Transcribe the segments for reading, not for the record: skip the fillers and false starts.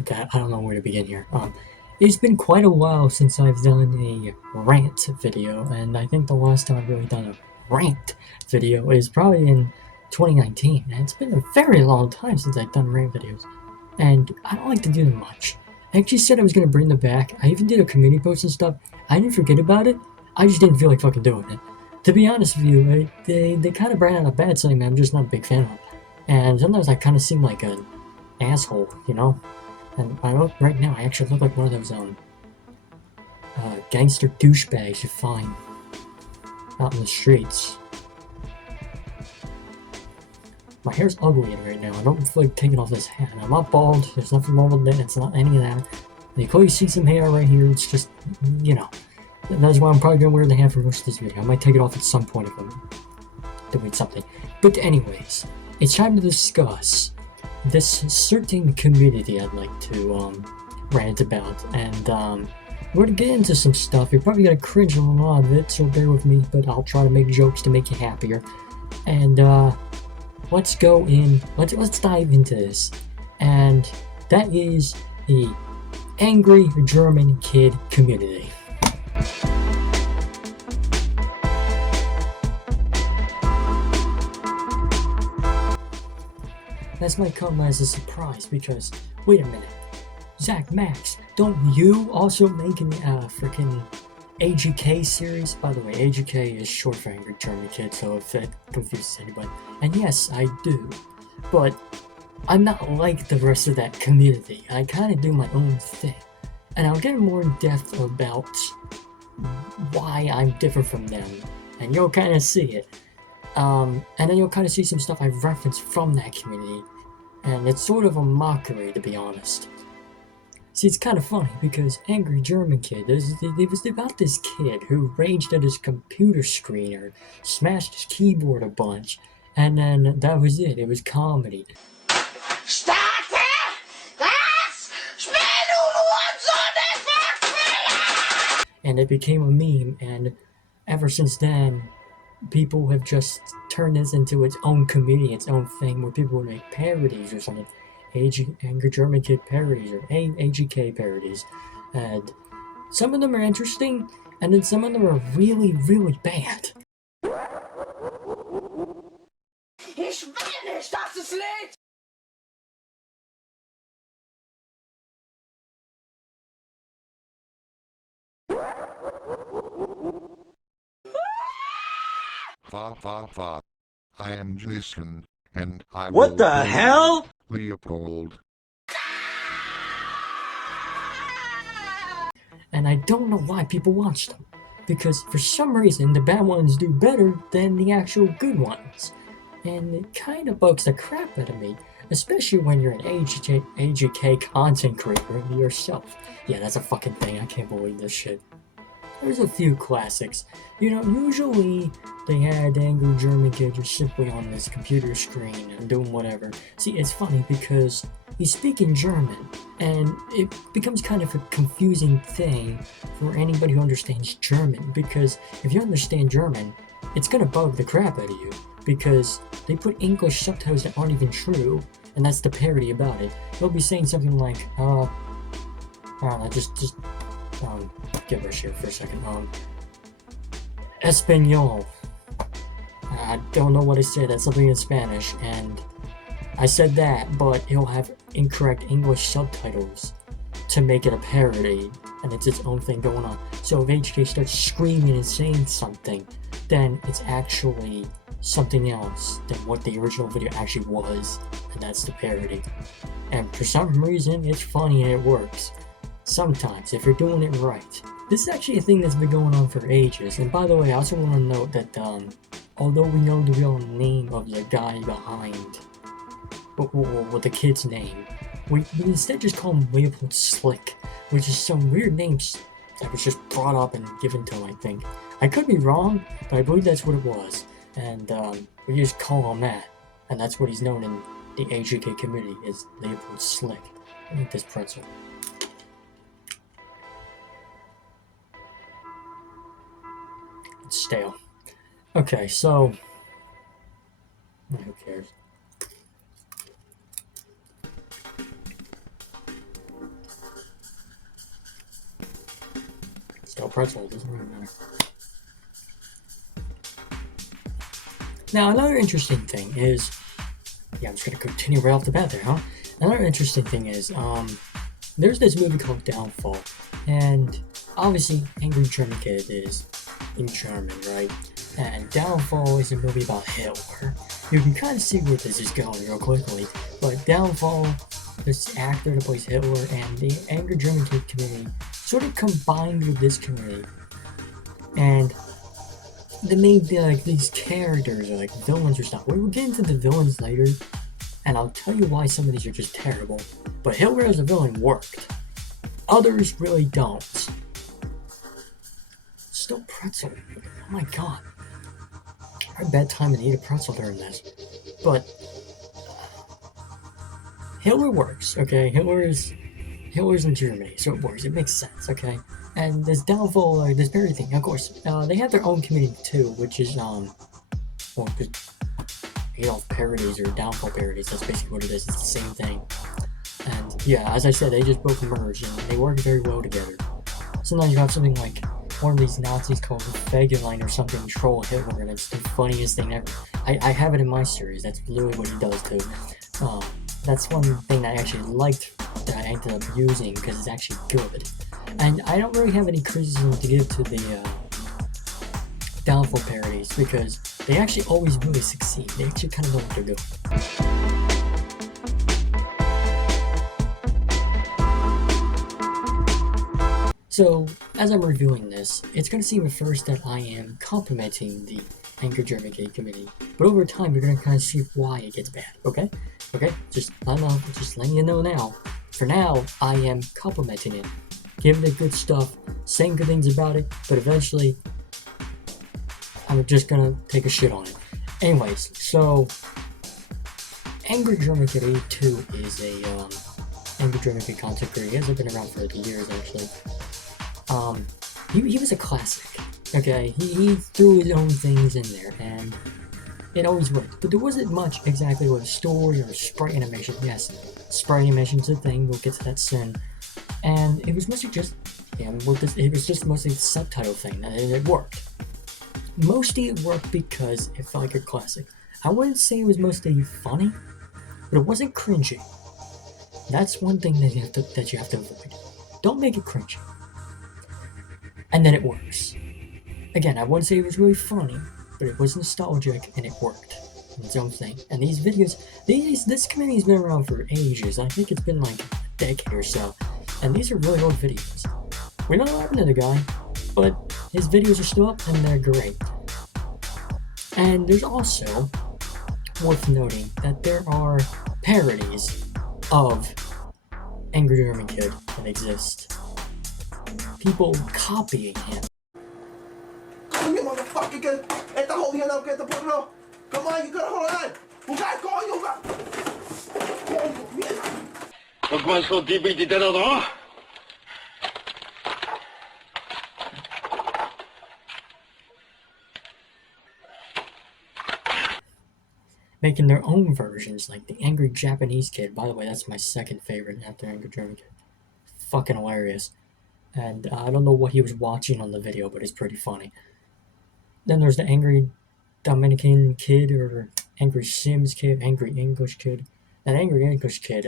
Okay, I don't know where to begin here. It's been quite a while since I've done a rant video, and I think the last time I've really done a rant video is probably in 2019, and it's been a very long time since I've done rant videos, and I don't like to do them much. I actually said I was going to bring them back. I even did a community post and stuff. I didn't forget about it. I just didn't feel like fucking doing it. To be honest with you, they kind of ran out of bad something that I'm just not a big fan of. And sometimes I kind of seem like an asshole, you know? And I look right now, I actually look like one of those gangster douchebags you find out in the streets. My hair's ugly right now. I don't feel like taking off this hat. I'm not bald. There's nothing wrong with it. It's not any of that. You clearly see some hair right here. It's just, you know. That's why I'm probably gonna wear the hat for most of this video. I might take it off at some point if I'm doing something. But anyways, it's time to discuss this certain community I'd like to rant about, and we're gonna get into some stuff. You're probably gonna cringe on a lot of it, so bear with me, but I'll try to make jokes to make you happier. And let's go in, let's dive into this. And that is the angry German kid community. This might come as a surprise because, wait a minute, Zach, Max, don't you also make an freaking AGK series? By the way, AGK is short for Angry German Kid, so if that confuses anybody. And yes, I do, but I'm not like the rest of that community. I kind of do my own thing, and I'll get more in depth about why I'm different from them, and you'll kind of see it. And then you'll kind of see some stuff I've referenced from that community, and it's sort of a mockery, to be honest. See, it's kind of funny, because Angry German Kid, it was about this kid who raged at his computer screen or smashed his keyboard a bunch, and then that was it. It was comedy. And it became a meme, and ever since then, people have just turned this into its own community, its own thing, where people would make parodies or something. Angry German Kid parodies or AGK parodies. And some of them are interesting, and then some of them are really, really bad. Ich will nicht, dass es lebt! Fa. I am Jason, and I What will the kill hell? Leopold. And I don't know why people watch them, because for some reason the bad ones do better than the actual good ones. And it kind of bugs the crap out of me, especially when you're an AGK content creator yourself. Yeah, that's a fucking thing. I can't believe this shit. There's a few classics. You know, usually they had Angry German Kid just simply on this computer screen and doing whatever. See, it's funny because he's speaking German, and it becomes kind of a confusing thing for anybody who understands German, because if you understand German, it's gonna bug the crap out of you, because they put English subtitles that aren't even true, and that's the parody about it. They'll be saying something like, I don't know, just gibberish here for a second. Espanol. I don't know what I said. That's something in Spanish, and I said that, but it'll have incorrect English subtitles to make it a parody, and it's its own thing going on. So if HK starts screaming and saying something, then it's actually something else than what the original video actually was, and that's the parody. And for some reason, it's funny and it works. Sometimes, if you're doing it right. This is actually a thing that's been going on for ages. And by the way, I also want to note that, although we know the real name of the guy behind, well, the kid's name, we instead just call him Leopold Slick, which is some weird name that was just brought up and given to him, I think. I could be wrong, but I believe that's what it was. And, we just call him that. And that's what he's known in the AGK community, is Leopold Slick. I think this pretzel. It's stale. Okay, so who cares? Still pretzel, doesn't really matter. Now, another interesting thing is, yeah, I'm just gonna continue right off the bat there, huh? Another interesting thing is, there's this movie called Downfall, and obviously, Angry German Kid is in German, right? And Downfall is a movie about Hitler. You can kind of see where this is going real quickly, but Downfall, this actor that plays Hitler, and the Angry German Kid community sort of combined with this community, and they made like these characters or like villains or stuff. We will get into the villains later, and I'll tell you why some of these are just terrible. But Hitler as a villain worked. Others really don't. Still pretzel. Oh my god. I had a bad time and eat a pretzel during this. But Hitler works, okay? Hitler's in Germany, so it works. It makes sense, okay? And this Downfall, this parody thing, of course, they have their own community too, which is, well, Adolf parodies or Downfall parodies. That's basically what it is. It's the same thing. And yeah, as I said, they just both merge and they work very well together. Sometimes you have something like one of these Nazis called Fageline or something troll Hitler, and it's the funniest thing ever. I have it in my series. That's literally what he does too. That's one thing that I actually liked that I ended up using because it's actually good. And I don't really have any criticism to give to the Downfall parodies because they actually always really succeed. They actually kind of know what they're doing. So, as I'm reviewing this, it's going to seem at first that I am complimenting the Angry German Kid community, but over time you're going to kind of see why it gets bad, okay? Okay? Just letting you know now. For now, I am complimenting it, giving it good stuff, saying good things about it, but eventually I'm just gonna take a shit on it. Anyways, so Angry German Kid 82 is a Angry German Kid content creator. He hasn't been around for years actually. He was a classic. Okay, he threw his own things in there, and it always worked. But there wasn't much exactly with a story or sprite animation. Yes, sprite animation's a thing. We'll get to that soon. And it was mostly just him with this. It was just mostly the subtitle thing, and it worked. Mostly it worked because it felt like a classic. I wouldn't say it was mostly funny, but it wasn't cringy. That's one thing that you have to avoid. Don't make it cringy. And then it works. Again, I wouldn't say it was really funny, but it was nostalgic and it worked in its own thing. And these videos, this community's been around for ages. I think it's been like a decade or so. And these are really old videos. We don't know what happened to the guy, but his videos are still up and they're great. And there's also worth noting that there are parodies of Angry German Kid that exist. People copying him. Come here, motherfucker, get the whole hand up, get the put it on. Come on, you gotta hold on. Who got going? You got. Look, man, so deep in the dead of the Making their own versions, like the Angry Japanese Kid. By the way, that's my second favorite after Angry German Kid. Fucking hilarious. And I don't know what he was watching on the video, but it's pretty funny. Then there's the Angry Dominican Kid, or Angry Sims Kid, Angry English Kid. That Angry English Kid,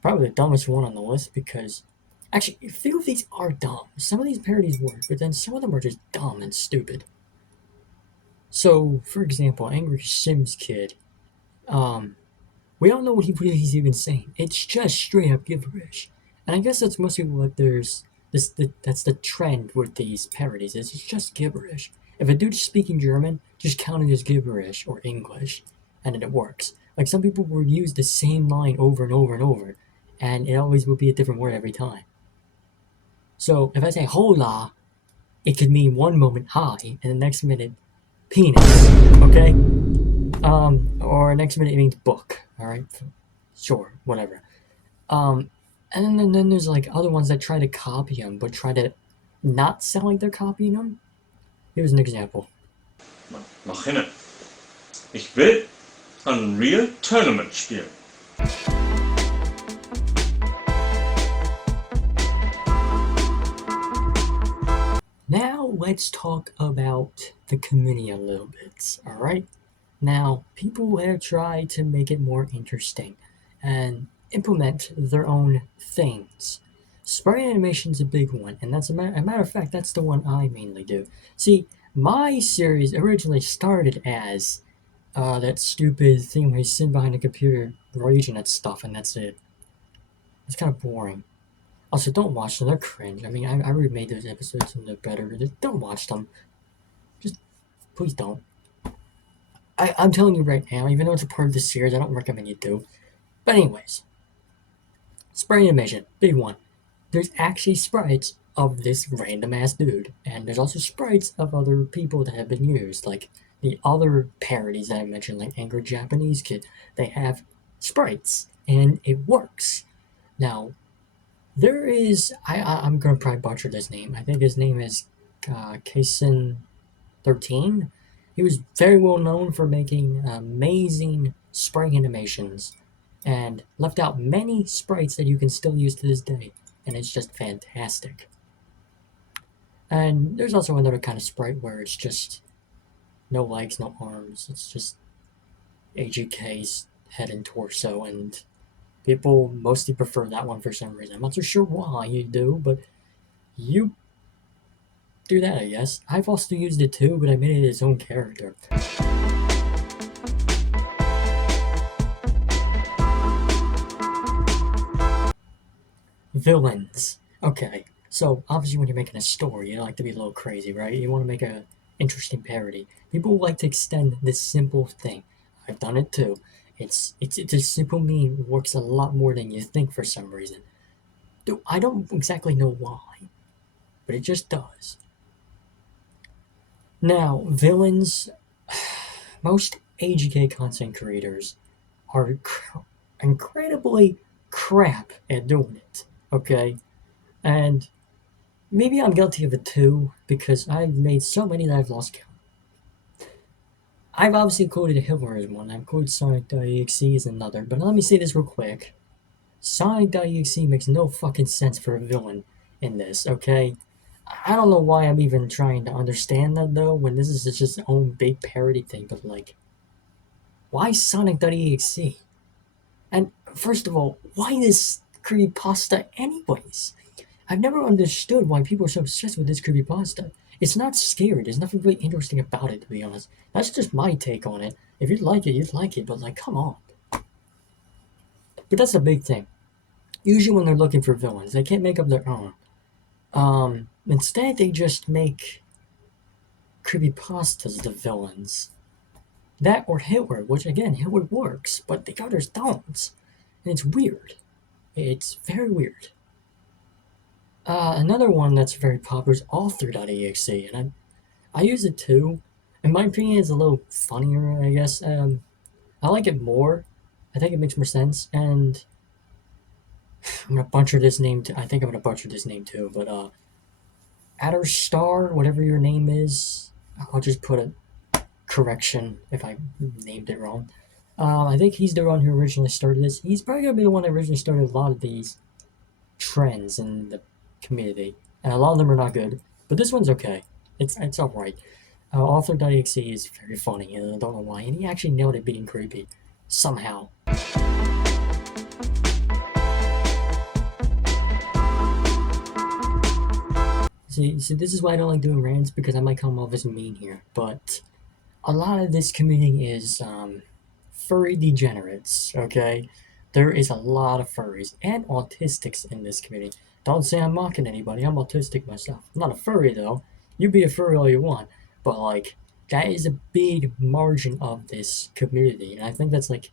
probably the dumbest one on the list because, actually, a few of these are dumb. Some of these parodies work, but then some of them are just dumb and stupid. So, for example, Angry Sims Kid, we don't know what he's even saying. It's just straight up gibberish. And I guess that's mostly what that's the trend with these parodies, is it's just gibberish. If a dude's speaking German, just count it as gibberish or English, and then it works. Like, some people will use the same line over and over and over, and it always will be a different word every time. So, if I say hola, it could mean one moment hi, and the next minute penis, okay? Or next minute it means book, alright? Sure, whatever. And then there's like other ones that try to copy them, but try to not sound like they're copying them. Here's an example. Mach hinne. Ich will Unreal Tournament spielen. let's talk about the community a little bit, alright? Now, people have tried to make it more interesting and implement their own things. Sprite animation is a big one, and that's a matter of fact, that's the one I mainly do. See, my series originally started as that stupid thing where you sit behind a computer raging at stuff, and that's it. It's kind of boring. Also, don't watch them; they're cringe. I mean, I remade those episodes and they're better. Just don't watch them. Just please don't. I'm telling you right now, even though it's a part of the series, I don't recommend you do. But anyways, sprite animation, big one. There's actually sprites of this random ass dude, and there's also sprites of other people that have been used, like the other parodies that I mentioned, like Angry Japanese Kid. They have sprites, and it works. Now, there is I'm gonna probably butcher this name. I think his name is Kason13. He was very well known for making amazing sprite animations and left out many sprites that you can still use to this day, and it's just fantastic. And there's also another kind of sprite where it's just no legs, no arms. It's just AGK's head and torso, and people mostly prefer that one for some reason. I'm not so sure why you do, but you do that, I guess. I've also used it too, but I made it its own character. Villains. Okay, so obviously when you're making a story, you like to be a little crazy, right? You want to make a interesting parody. People like to extend this simple thing. I've done it too. It's a simple meme works a lot more than you think for some reason. I don't exactly know why, but it just does. Now, villains. Most AGK content creators are incredibly crap at doing it. Okay, and maybe I'm guilty of it too because I've made so many that I've lost count. I've obviously quoted Hitler as one. I've quoted Sonic.exe as another. But let me say this real quick. Sonic.exe makes no fucking sense for a villain in this, okay? I don't know why I'm even trying to understand that, though, when this is just its own big parody thing, but, like, why Sonic.exe? And, first of all, why this creepypasta anyways? I've never understood why people are so obsessed with this creepypasta. It's not scary. There's nothing really interesting about it, to be honest. That's just my take on it. If you'd like it, you'd like it, but, like, come on. But that's the big thing. Usually when they're looking for villains, they can't make up their own. Instead, they just make creepypastas the villains. That or Hitler, which again, Hitler works, but the others don't. And it's weird. It's very weird. Another one that's very popular is author.exe, and I use it too. In my opinion, it's a little funnier, I guess. I like it more. I think it makes more sense, and I'm gonna butcher this name too. I think I'm gonna butcher this name too, but Adder Star, whatever your name is, I'll just put a correction if I named it wrong. I think he's the one who originally started this. He's probably gonna be the one that originally started a lot of these trends in the community, and a lot of them are not good, but this one's okay. It's all right. Author.exe is very funny, and I don't know why, and he actually nailed it being creepy somehow. See, this is why I don't like doing rants, because I might come off as mean here, but a lot of this community is furry degenerates, okay? There is a lot of furries and autistics in this community. Don't say I'm mocking anybody, I'm autistic myself. I'm not a furry though. You be a furry all you want, but like, that is a big margin of this community, and I think that's like,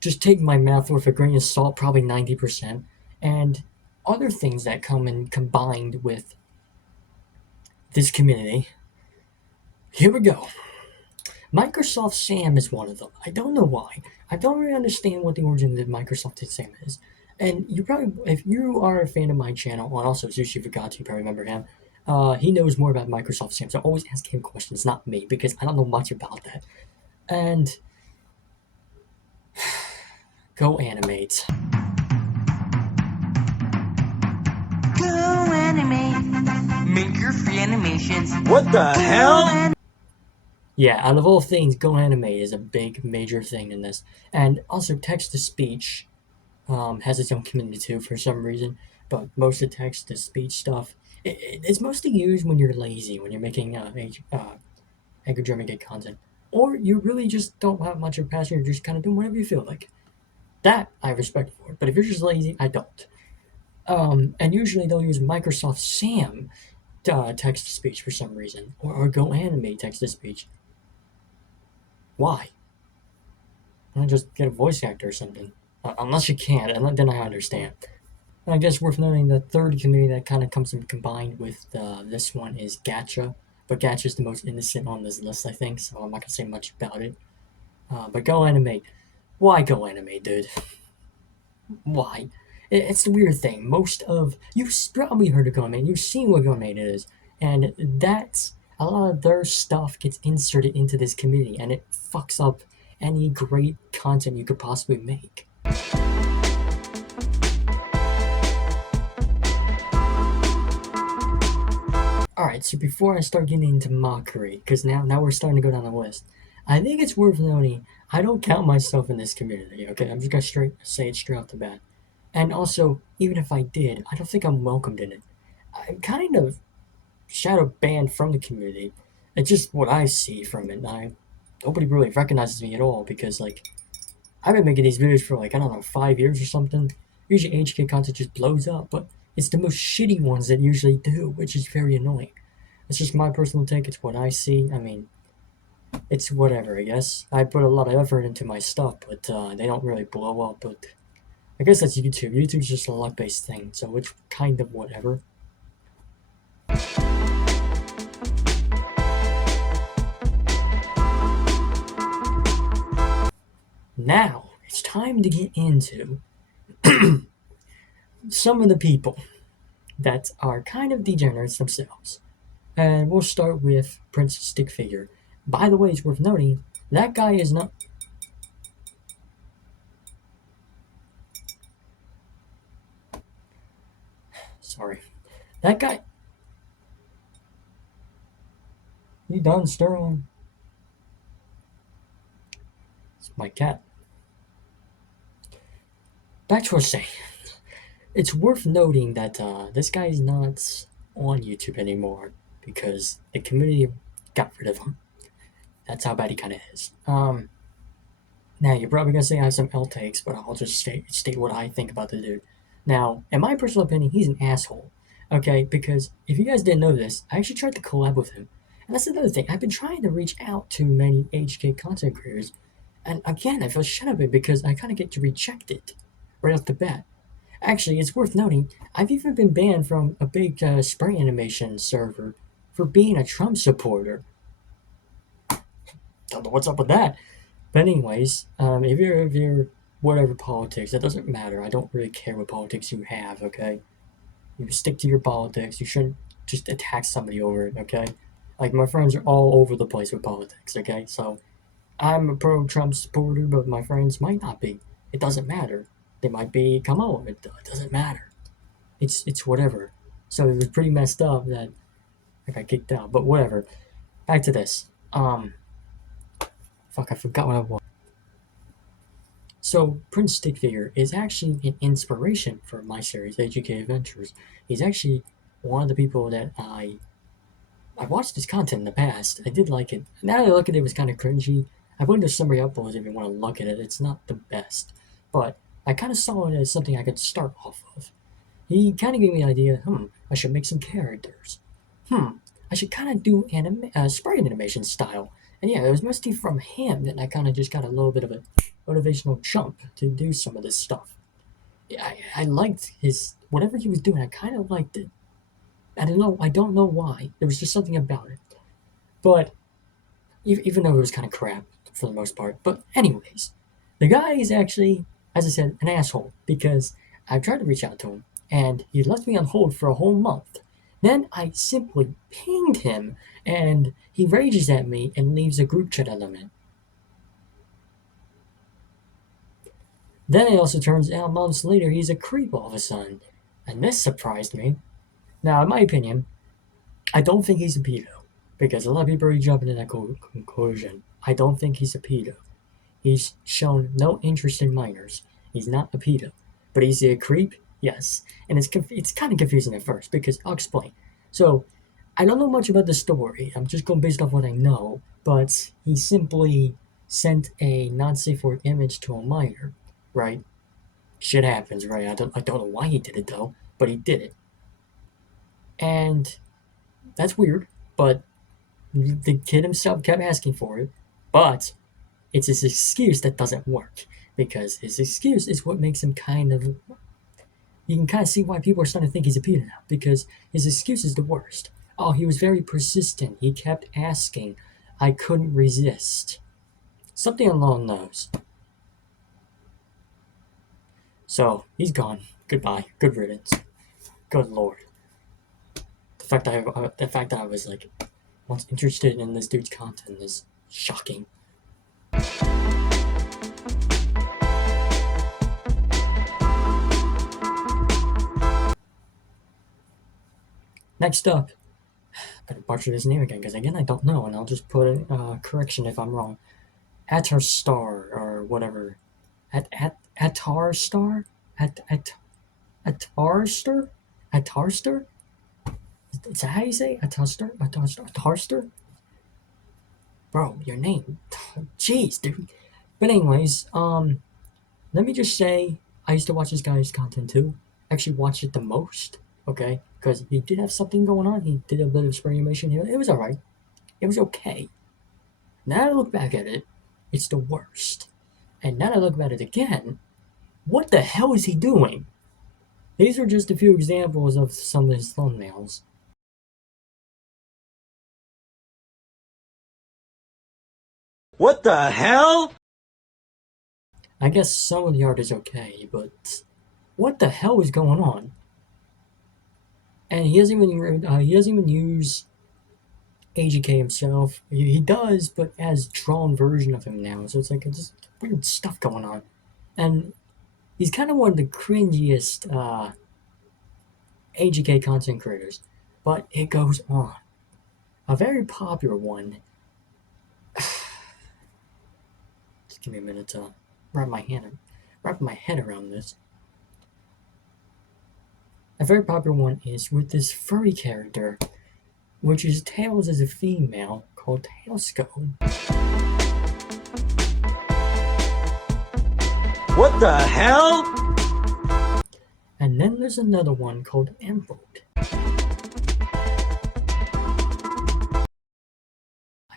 just take my math with a grain of salt, probably 90%, and other things that come in combined with this community. Here we go. Microsoft Sam is one of them. I don't know why. I don't really understand what the origin of Microsoft Sam is. And you probably, if you are a fan of my channel, and also Sushi Fugata, you probably remember him, he knows more about Microsoft Sam, so always ask him questions, not me, because I don't know much about that. And go animate. Go animate. Make your free animations. What the hell? Yeah, out of all things, Go Animate is a big, major thing in this. And also, text-to-speech has its own community too for some reason. But most of the text-to-speech stuff, it's mostly used when you're lazy, when you're making Angry German content. Or you really just don't have much of a passion, you're just kind of doing whatever you feel like. That I respect for. But if you're just lazy, I don't. And usually they'll use Microsoft SAM text to speech for some reason, or Go Animate text to speech. Why? Why not just get a voice actor or something? Unless you can't, and then I understand. And I guess worth noting the third community that kind of comes in combined with this one is Gacha, but Gacha is the most innocent on this list, I think, so I'm not gonna say much about it. But Go Animate, why Go Animate, dude? Why? It's the weird thing. Most of you've probably heard of Go Animate, you've seen what Go Animate is, and that's a lot of their stuff gets inserted into this community, and it fucks up any great content you could possibly make. Alright, so before I start getting into mockery, because now we're starting to go down the list, I think it's worth noting I don't count myself in this community, okay? I'm just gonna say it straight off the bat. And also, even if I did, I don't think I'm welcomed in it. I'm kind of shadow banned from the community. It's just what I see from it. Nobody really recognizes me at all because, like, I've been making these videos for, like, I don't know, 5 years or something. Usually HK content just blows up, but it's the most shitty ones that usually do, which is very annoying. It's just my personal take. It's what I see. I mean, it's whatever, I guess. I put a lot of effort into my stuff, but they don't really blow up. But I guess that's YouTube. YouTube's just a luck-based thing, so it's kind of whatever. Now, it's time to get into some of the people that are kind of degenerates themselves. And we'll start with Prince Stickfigure. By the way, it's worth noting, that guy is not... Sorry. That guy... You done, Sterling? It's my cat. Back to what I was saying. It's worth noting that this guy's not on YouTube anymore because the community got rid of him. That's how bad he kind of is. Now, you're probably going to say I have some L takes, but I'll just state what I think about the dude. Now, in my personal opinion, he's an asshole. Okay, because if you guys didn't know this, I actually tried to collab with him. And that's another thing. I've been trying to reach out to many HK content creators. And again, I feel shut up because I kind of get rejected right off the bat. Actually, it's worth noting, I've even been banned from a big spray animation server for being a Trump supporter. Don't know what's up with that. But anyways, if you're whatever politics, that doesn't matter. I don't really care what politics you have, okay? You stick to your politics. You shouldn't just attack somebody over it, okay? Like, my friends are all over the place with politics, okay? So, I'm a pro-Trump supporter, but my friends might not be. It doesn't matter. They might be, come on, it doesn't matter. It's whatever. So it was pretty messed up that I got kicked out, but whatever. Back to this. Fuck, I forgot what I was. So Prince Stickfigure is actually an inspiration for my series, HK Adventures. He's actually one of the people that I watched his content in the past. I did like it. Now that I look at it, it was kind of cringy. I went to summary uploads if you want to look at it. It's not the best, but I kind of saw it as something I could start off of. He kind of gave me the idea, I should make some characters. I should kind of do spray animation style. And yeah, it was mostly from him that I kind of just got a little bit of a motivational jump to do some of this stuff. I liked whatever he was doing, I kind of liked it. I don't know why. There was just something about it. But, even though it was kind of crap for the most part. But anyways, the guy is actually, as I said, an asshole. Because I tried to reach out to him, and he left me on hold for a whole month. Then I simply pinged him, and he rages at me and leaves a group chat element. Then it also turns out months later he's a creep all of a sudden. And this surprised me. Now, in my opinion, I don't think he's a pedo, because a lot of people are jumping to that conclusion. I don't think he's a pedo. He's shown no interest in minors. He's not a pedo. But is he a creep? Yes. And it's kind of confusing at first, because I'll explain. So, I don't know much about the story. I'm just going based off what I know. But he simply sent a non-safe word image to a minor, right? Shit happens, right? I don't know why he did it though, but he did it. And that's weird, but the kid himself kept asking for it. But it's his excuse that doesn't work, because his excuse is what makes him kind of. You can kind of see why people are starting to think he's a pedo now, because his excuse is the worst. Oh, he was very persistent. He kept asking. I couldn't resist. Something along those. So he's gone. Goodbye. Good riddance. Good lord. The fact that I was like once interested in this dude's content is shocking. Next up, I'm gonna butcher his name again because again I don't know, and I'll just put a correction if I'm wrong. Atarstar or whatever. Atarstar? Atarster? Atarster? Is that how you say Atarster? Atarster? Bro, your name. Jeez, dude. But anyways, let me just say I used to watch this guy's content too. Actually watch it the most, okay? Because he did have something going on. He did a bit of spray animation here. It was alright. It was okay. Now that I look back at it, it's the worst. And now that I look at it again, what the hell is he doing? These are just a few examples of some of his thumbnails. What the hell? I guess some of the art is okay, but what the hell is going on? And he doesn't even use AGK himself. He does, but as drawn version of him now. So it's like just weird stuff going on. And he's kind of one of the cringiest AGK content creators. But it goes on. A very popular one. Just give me a minute to wrap my head around this. A very popular one is with this furry character, which is Tails as a female, called Tailsco. What the hell? And then there's another one called Emerald. I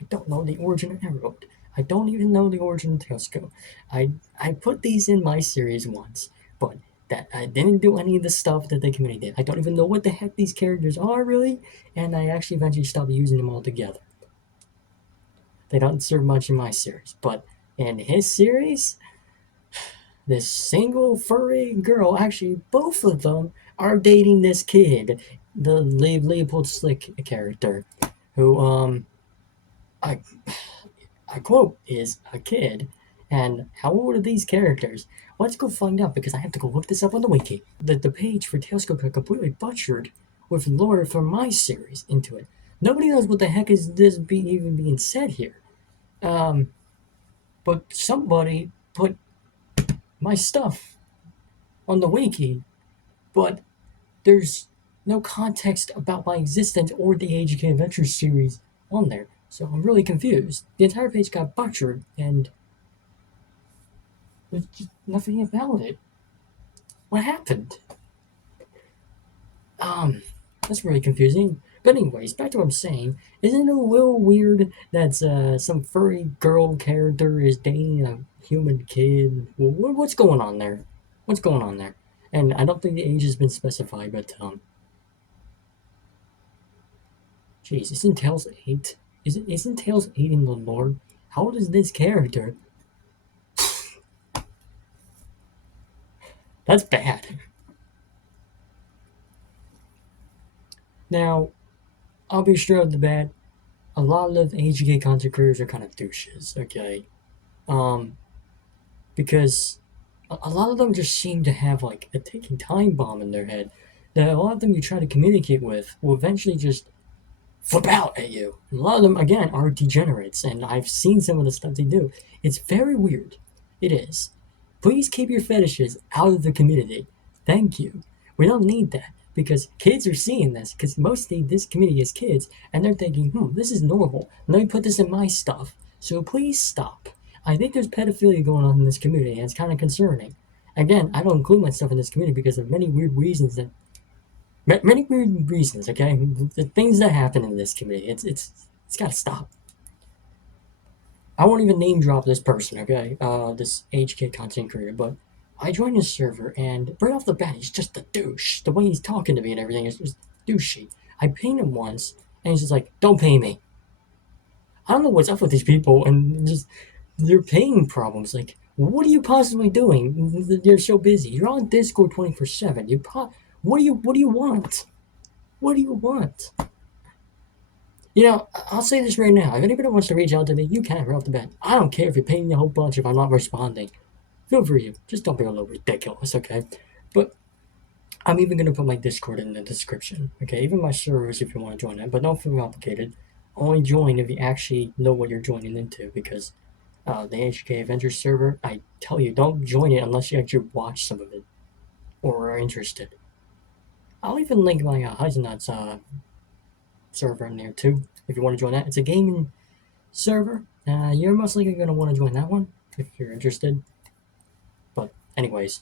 don't know the origin of Emerald. I don't even know the origin of Tailsco. I put these in my series once, but that I didn't do any of the stuff that the community did. I don't even know what the heck these characters are really, and I actually eventually stopped using them altogether. They don't serve much in my series, but in his series, this single furry girl, actually both of them are dating this kid, the Leopold Slick character, who I quote is a kid. And how old are these characters? Let's go find out, because I have to go look this up on the wiki. The page for Tailscope got completely butchered with lore from my series into it. Nobody knows what the heck is this even being said here. But somebody put my stuff on the wiki, but there's no context about my existence or the AGK Adventures series on there. So I'm really confused. The entire page got butchered, and there's just nothing about it. What happened? That's really confusing. But anyways, back to what I'm saying. Isn't it a little weird that some furry girl character is dating a human kid? What's going on there? What's going on there? And I don't think the age has been specified, but jeez, isn't Tails 8? Isn't Tails 8 in the lore? How old is this character? That's bad. Now, I'll be straight off the bat. A lot of AGK content creators are kind of douches, okay? Because a lot of them just seem to have like a ticking time bomb in their head that a lot of them you try to communicate with will eventually just flip out at you. And a lot of them, again, are degenerates, and I've seen some of the stuff they do. It's very weird. It is. Please keep your fetishes out of the community. Thank you. We don't need that because kids are seeing this because mostly this community is kids and they're thinking, this is normal. Let me put this in my stuff. So please stop. I think there's pedophilia going on in this community and it's kind of concerning. Again, I don't include myself in this community because of many weird reasons many weird reasons, okay? The things that happen in this community. It's gotta stop. I won't even name drop this person, okay? This HK content creator, but I joined his server and right off the bat he's just a douche. The way he's talking to me and everything is just douchey. I pinged him once and he's just like, don't pay me. I don't know what's up with these people and just their paying problems. Like, what are you possibly doing? You're so busy. You're on Discord 24/7. What do you want? What do you want? You know, I'll say this right now. If anybody wants to reach out to me, you can right off the bat. I don't care if you're paying me a whole bunch if I'm not responding. Feel free. Just don't be a little ridiculous, okay? But I'm even going to put my Discord in the description, okay? Even my servers if you want to join that. But don't feel complicated. Only join if you actually know what you're joining into because the HK Avengers server, I tell you, don't join it unless you actually watch some of it or are interested. I'll even link my Heisenauts server in there too if you want to join that. It's a gaming server. You're most likely going to want to join that one if you're interested. But anyways,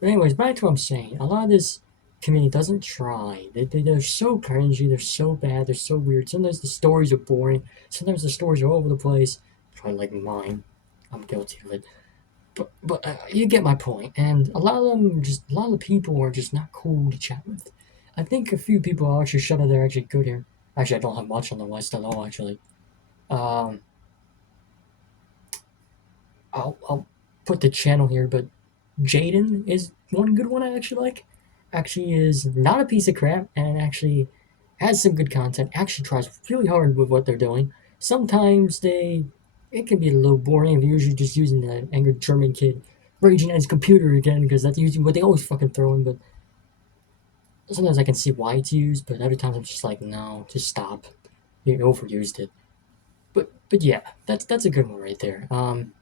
back to what I'm saying. A lot of this community doesn't try. They're so cringy. They're so bad. They're so weird. Sometimes the stories are boring. Sometimes the stories are all over the place. Probably like mine. I'm guilty of it. But you get my point. And a lot of the people are just not cool to chat with. I think a few people are actually shut up. They're actually good here. Actually, I don't have much on the list at all. Actually, um, I'll put the channel here, but Jaden is one good one I actually like. Actually is not a piece of crap and actually has some good content. Actually tries really hard with what they're doing. Sometimes it can be a little boring if you're usually just using the angry German kid raging at his computer again because that's usually what they always fucking throw in. But sometimes I can see why it's used, but other times I'm just like, no, just stop. You overused it. But yeah, that's a good one right there.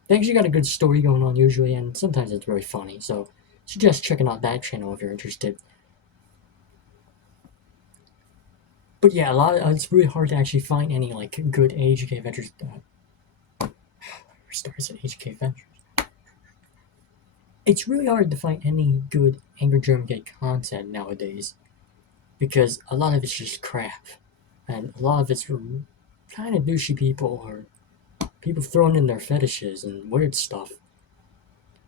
They actually got a good story going on usually, and sometimes it's really funny. So suggest checking out that channel if you're interested. But yeah, it's really hard to actually find any like good HK Adventures. Stars at HK Adventures. It's really hard to find any good Angry German Gay content nowadays because a lot of it's just crap, and a lot of it's from kind of douchey people or people throwing in their fetishes and weird stuff.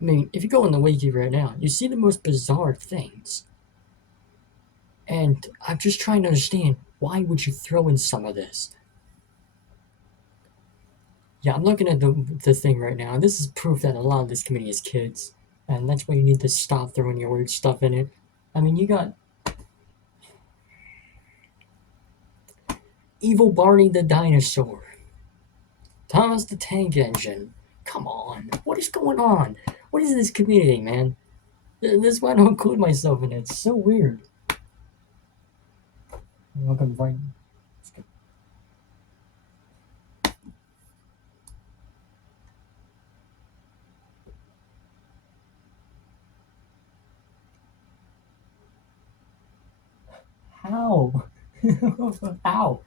I mean, if you go on the wiki right now, you see the most bizarre things. And I'm just trying to understand, why would you throw in some of this? Yeah, I'm looking at the thing right now, and this is proof that a lot of this community is kids. And that's why you need to stop throwing your weird stuff in it. I mean, you got Evil Barney the Dinosaur. Thomas the Tank Engine. Come on, what is going on? What is this community, man? This is why I don't include myself in it. It's so weird. I'm not gonna find. How? How?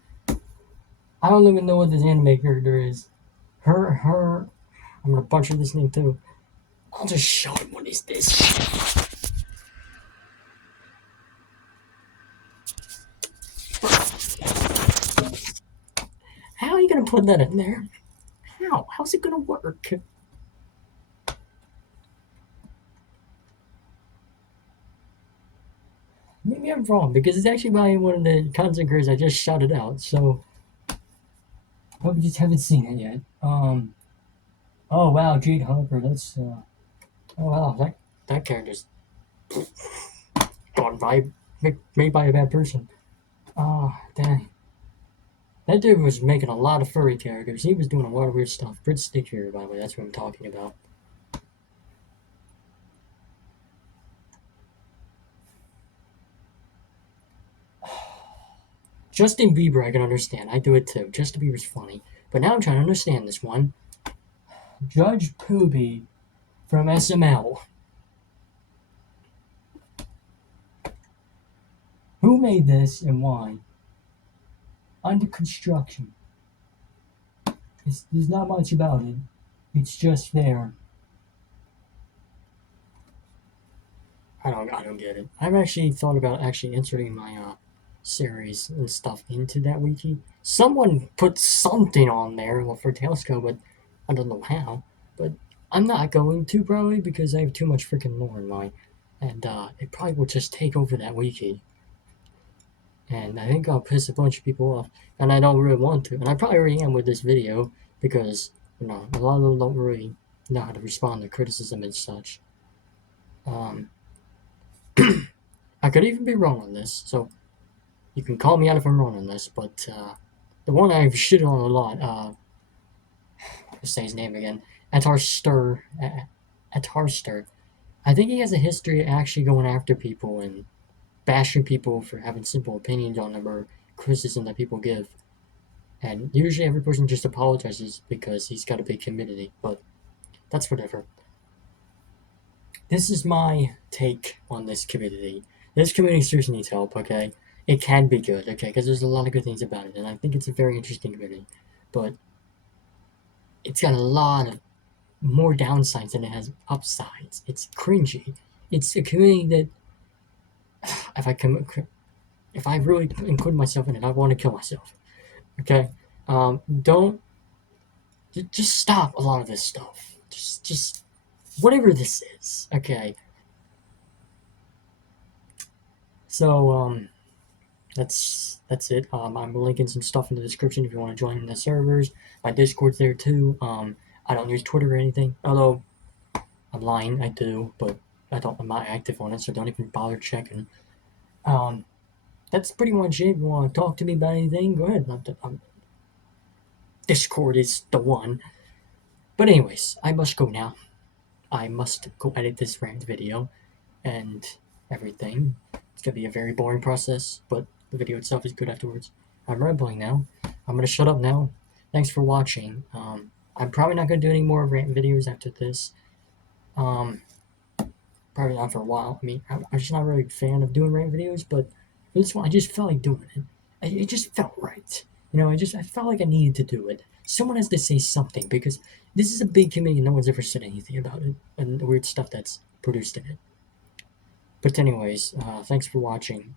I don't even know what this anime character is. Her. I'm gonna butcher this name too. I'll just show him what is this. How are you gonna put that in there? How? How's it gonna work? Maybe I'm wrong because it's actually by one of the content creators I just shouted out. So I hope you just haven't seen it yet. Oh wow, Jade Harper. That's oh wow, that character's gone by made by a bad person. Oh dang. That dude was making a lot of furry characters. He was doing a lot of weird stuff. Brit Stick here, by the way. That's what I'm talking about. Justin Bieber, I can understand. I do it too. Justin Bieber's funny. But now I'm trying to understand this one. Judge Poobie from SML. Who made this and why? Under construction. There's not much about it. It's just there. I don't get it. I've actually thought about actually inserting my series and stuff into that wiki. Someone put something on there, well, for Tails, but I don't know how. But I'm not going to, probably, because I have too much freaking lore in mine, and it probably will just take over that wiki. And I think I'll piss a bunch of people off, and I don't really want to. And I probably already am with this video, because a lot of them don't really know how to respond to criticism and such. I could even be wrong on this, so you can call me out if I'm wrong on this, but the one I've shitted on a lot, let's say his name again, Atarster. I think he has a history of actually going after people and bashing people for having simple opinions on them or criticism that people give. And usually every person just apologizes because he's got a big community, but that's whatever. This is my take on this community. This community seriously needs help, okay? It can be good, okay? Because there's a lot of good things about it, and I think it's a very interesting community. But it's got a lot of more downsides than it has upsides. It's cringy. It's a community that, if I really include myself in it, I want to kill myself. Okay, don't just stop a lot of this stuff. Just whatever this is. Okay. So that's it. I'm linking some stuff in the description if you want to join the servers. My Discord's there too. I don't use Twitter or anything, although I'm lying. I do, but I'm not active on it, so don't even bother checking. That's pretty much it. If you want to talk to me about anything, go ahead. Discord is the one. But anyways, I must go now. I must go edit this rant video and everything. It's gonna be a very boring process, but the video itself is good afterwards. I'm rambling now. I'm gonna shut up now. Thanks for watching. I'm probably not gonna do any more rant videos after this. Probably not for a while. I mean, I'm just not really a fan of doing rant videos, but for this one, I just felt like doing it. It just felt right. I felt like I needed to do it. Someone has to say something because this is a big community. No one's ever said anything about it and the weird stuff that's produced in it. But anyways, thanks for watching.